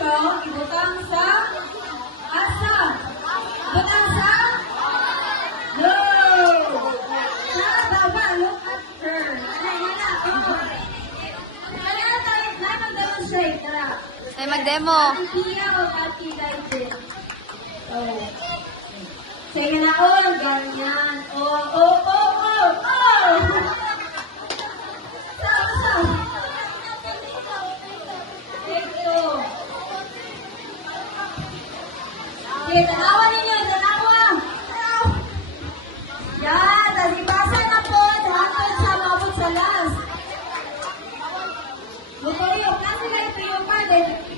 ko, ibutang sa asa. Ibutang sa no. Sa baba, look at her. Na mag-demonstrate. Tara. Ay, mag-demo. Ati Pia o Ati David? Oh. Sige na, oh, ganyan. Oh, oh, oh, oh, oh! Saan? Ito. Sige, tanawa ninyo, tanawa. Yan, tapos ipasa na po, dapat sa mabot sa last. Lutoyo, kasi kayo ito yung part.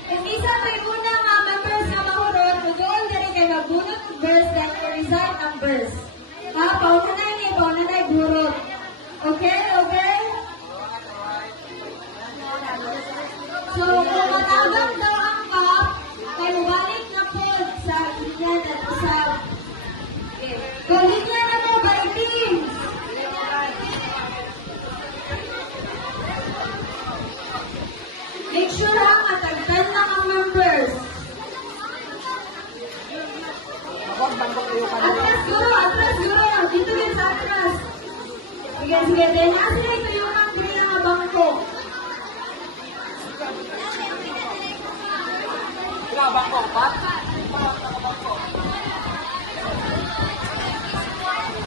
Yung isa may unang members na mahurot, doon na rin kayo magbunot ng verse, then i-recite ang verse. Ha, paunanay burot. Okay, okay? So, kung matawag daw ang cup, kayo balik na po sa linya at sa... Kung linya na mo, balikin! Make sure ha, matagtan lang ang members. Atras, guro. Dito din sa atras. Sige, then